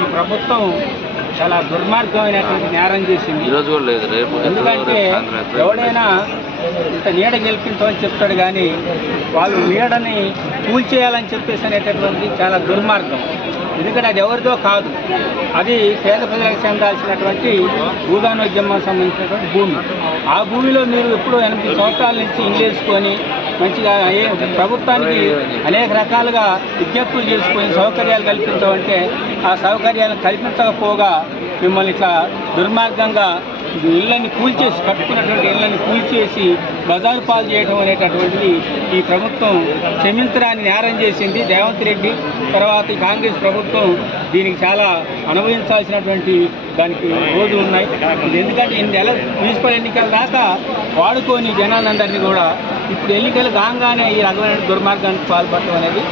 ఈ ప్రభుత్వం చాలా దుర్మార్గమైనటువంటి నేరం చేసింది. ఎందుకంటే ఎవడైనా ఇంత నీడ గెలిపించమని చెప్తాడు కానీ వాళ్ళు నీడని కూల్చేయాలని చెప్పేసి అనేటటువంటి చాలా దుర్మార్గం. ఎందుకంటే అది ఎవరిదో కాదు, అది పేద ప్రజలకు చెందాల్సినటువంటి భూదానోద్యమం సంబంధించినటువంటి భూమి. ఆ భూమిలో మీరు ఎప్పుడో 8 సంవత్సరాల నుంచి ఇంగ్లేసుకొని మంచిగా ప్రభుత్వానికి అనేక రకాలుగా విజ్ఞప్తులు చేసుకొని సౌకర్యాలు కల్పించమంటే ఆ సౌకర్యాలను కల్పించకపోగా మిమ్మల్ని ఇట్లా దుర్మార్గంగా ఇళ్ళని కూల్చేసి కట్టుకున్నటువంటి ఇళ్ళని కూల్చేసి బజారు పాలు చేయడం అనేటటువంటిది ఈ ప్రభుత్వం క్షమించడాన్ని నేరం చేసింది. రేవంత్ రెడ్డి తర్వాత ఈ కాంగ్రెస్ ప్రభుత్వం దీనికి చాలా అనుభవించాల్సినటువంటి దానికి రోజులు ఉన్నాయి. ఎందుకంటే మున్సిపల్ ఎన్నికల దాకా వాడుకొని జనాలందరినీ కూడా ఇప్పుడు ఎన్నికలు కాగానే ఈ రకమైన దుర్మార్గానికి పాల్పడటం అనేది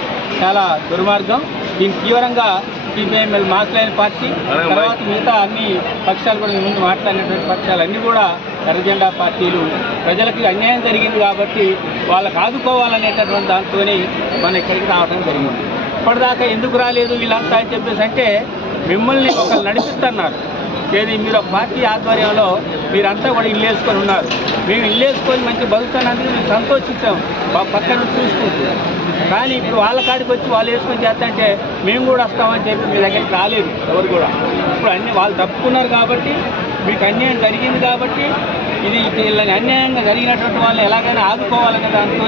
చాలా దుర్మార్గం. దీన్ని తీవ్రంగా సిపిఐఎంఎల్ మాస్లైన పార్టీ తర్వాత మిగతా అన్ని పక్షాలు కూడా ముందు మాట్లాడినటువంటి పక్షాలన్నీ కూడా ఎర్రజెండా పార్టీలు ప్రజలకు అన్యాయం జరిగింది కాబట్టి వాళ్ళకు ఆదుకోవాలనేటటువంటి దాంతోనే మనం ఇక్కడికి రావడం జరిగింది. ఇప్పటిదాకా ఎందుకు రాలేదు వీళ్ళంతా అని చెప్పేసి అంటే మిమ్మల్ని ఒకళ్ళు నడిపిస్తున్నారు. ఏది మీరు ఒక పార్టీ ఆధ్వర్యంలో మీరంతా కూడా ఇల్లు వేసుకొని ఉన్నారు. మేము ఇల్లు వేసుకొని మంచి బతుకుతున్నందుకు మేము సంతోషించాం పక్కన చూసుకుంటూ. కానీ ఇప్పుడు వాళ్ళ కాడికి వచ్చి వాళ్ళు వేసుకొని చేస్తంటే మేము కూడా వస్తామని చెప్పి మీ దగ్గరికి రాలేదు ఎవరు కూడా. ఇప్పుడు అన్నీ వాళ్ళు తప్పుకున్నారు కాబట్టి మీకు అన్యాయం జరిగింది కాబట్టి ఇది వీళ్ళని అన్యాయంగా జరిగినటువంటి వాళ్ళని ఎలాగైనా ఆదుకోవాలనే దాంతో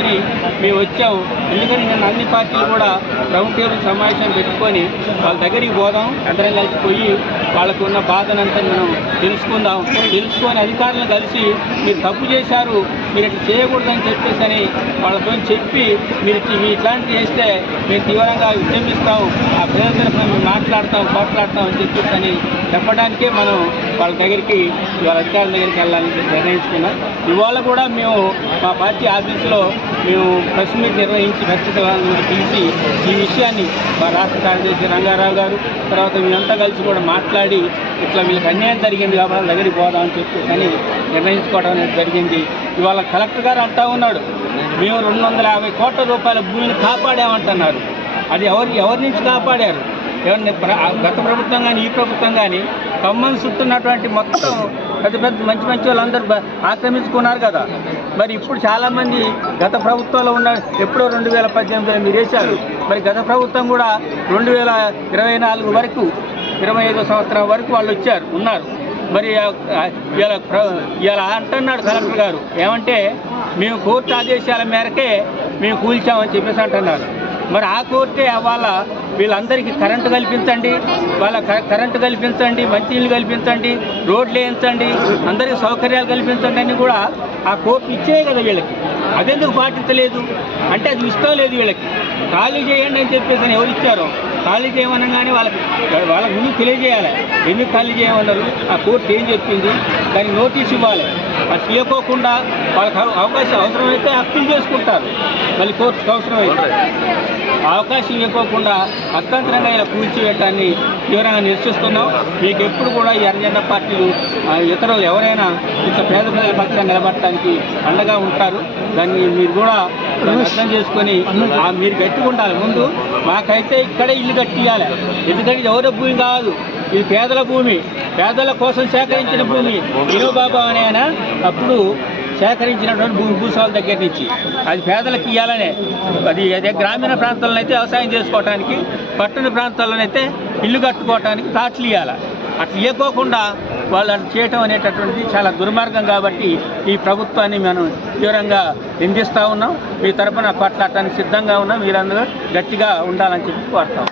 మేము వచ్చాము. ఎందుకంటే నేను అన్ని పార్టీలు కూడా రౌండ్ టేబుల్ సమావేశం పెట్టుకొని వాళ్ళ దగ్గరికి పోదాం, అందరం కలిసిపోయి వాళ్ళకు ఉన్న బాధనంతా మనం తెలుసుకొని అధికారులను కలిసి మీరు తప్పు చేశారు, మీరు ఇట్లా చేయకూడదని చెప్పేసి అని వాళ్ళతో చెప్పి మీరు ఇట్లాంటివి చేస్తే మేము తీవ్రంగా ఉద్యమిస్తాం, ఆ ప్రజల మేము పోట్లాడతాం అని చెప్పేసి అని చెప్పడానికే మనం వాళ్ళ దగ్గరికి వాళ్ళ అధికారుల దగ్గరికి వెళ్ళాలని నిర్ణయించుకున్నాం. ఇవాళ కూడా మేము మా పార్టీ ఆఫీసులో మేము ప్రెస్ మీట్ నిర్వహించి పత్రికలను పిలిచి ఈ విషయాన్ని మా రాష్ట్ర కార్యదర్శి రంగారావు గారు తర్వాత మేమంతా కలిసి కూడా మాట్లాడి ఇట్లా వీళ్ళకి అన్యాయం జరిగింది కాబట్టి దగ్గరికి పోదామని చెప్పేసి అని నిర్ణయించుకోవడం అనేది జరిగింది. ఇవాళ కలెక్టర్ గారు అంటా ఉన్నాడు మేము 250 కోట్ల రూపాయల భూమిని కాపాడామంటున్నారు. అది ఎవరి నుంచి కాపాడారు? ఎవరిని గత ప్రభుత్వం కానీ ఈ ప్రభుత్వం కానీ ఖమ్మం చుట్టున్నటువంటి మొత్తం పెద్ద మంచి వాళ్ళందరూ ఆక్రమించుకున్నారు కదా. మరి ఇప్పుడు చాలామంది గత ప్రభుత్వంలో ఉన్న ఎప్పుడో 2018లో మీరు వేశారు. మరి గత ప్రభుత్వం కూడా 2024 వరకు 25వ సంవత్సరం వరకు వాళ్ళు ఉన్నారు. మరి ఇలా అంటున్నాడు కలెక్టర్ గారు ఏమంటే మేము కోర్టు ఆదేశాల మేరకే మేము కూల్చామని చెప్పేసి అంటున్నారు. మరి ఆ కోర్టే వాళ్ళ వీళ్ళందరికీ కరెంటు కల్పించండి, కరెంటు కల్పించండి, మంచినీళ్ళు కల్పించండి, రోడ్లు వేయించండి, అందరికీ సౌకర్యాలు కల్పించండి అని కూడా ఆ కోర్టు ఇచ్చేయే కదా వీళ్ళకి. అదెందుకు పాటించలేదు అంటే అది ఇష్టం లేదు వీళ్ళకి. ఖాళీ చేయండి అని చెప్పేసి ఎవరు ఇచ్చారో ఖాళీ చేయమనగానే వాళ్ళకి ముందు తెలియజేయాలి ఎందుకు ఖాళీ చేయమన్నారు, ఆ కోర్టు ఏం చెప్పింది, దానికి నోటీస్ ఇవ్వాలి. అది చేయకోకుండా వాళ్ళకి అవసరమైతే అప్పీల్ చేసుకుంటారు, మళ్ళీ కోర్టుకు అవసరమైతే అవకాశం ఇవ్వకోకుండా అత్యంతరంగా ఇలా కూల్చివేయటాన్ని తీవ్రంగా నిరసిస్తున్నాం. మీకు ఎప్పుడు కూడా ఈ ఎర్రజెండా పార్టీలు ఇతరులు ఎవరైనా ఇంత పేద ప్రజల పక్షాన్ని నిలబడటానికి అండగా ఉంటారు. దాన్ని మీరు కూడా అర్థం చేసుకొని మీరు గట్టిగా ఉండాలి. ముందు మాకైతే ఇక్కడే ఇల్లు కట్టియాలి, ఎందుకంటే ఎవరో భూమి కాదు, ఇది పేదల భూమి, పేదల కోసం సేకరించిన భూమి. వినోబాబు అనే ఆయన అప్పుడు సేకరించినటువంటి భూస్వాముల దగ్గర నుంచి అది పేదలకు ఇవ్వాలనే. అదే గ్రామీణ ప్రాంతాల్లో అయితే వ్యవసాయం చేసుకోవటానికి, పట్టణ ప్రాంతాల్లోనైతే ఇల్లు కట్టుకోవటానికి ప్లాట్లు ఇవ్వాలి. అట్లా ఇవ్వకోకుండా వాళ్ళు అట్లా చేయటం అనేటటువంటిది చాలా దుర్మార్గం. కాబట్టి ఈ ప్రభుత్వాన్ని మనం తీవ్రంగా నిందిస్తూ ఉన్నాం. మీ తరఫున కొట్లాడటానికి సిద్ధంగా ఉన్నాం. మీరందరూ గట్టిగా ఉండాలని చెప్పి కోరుతాం.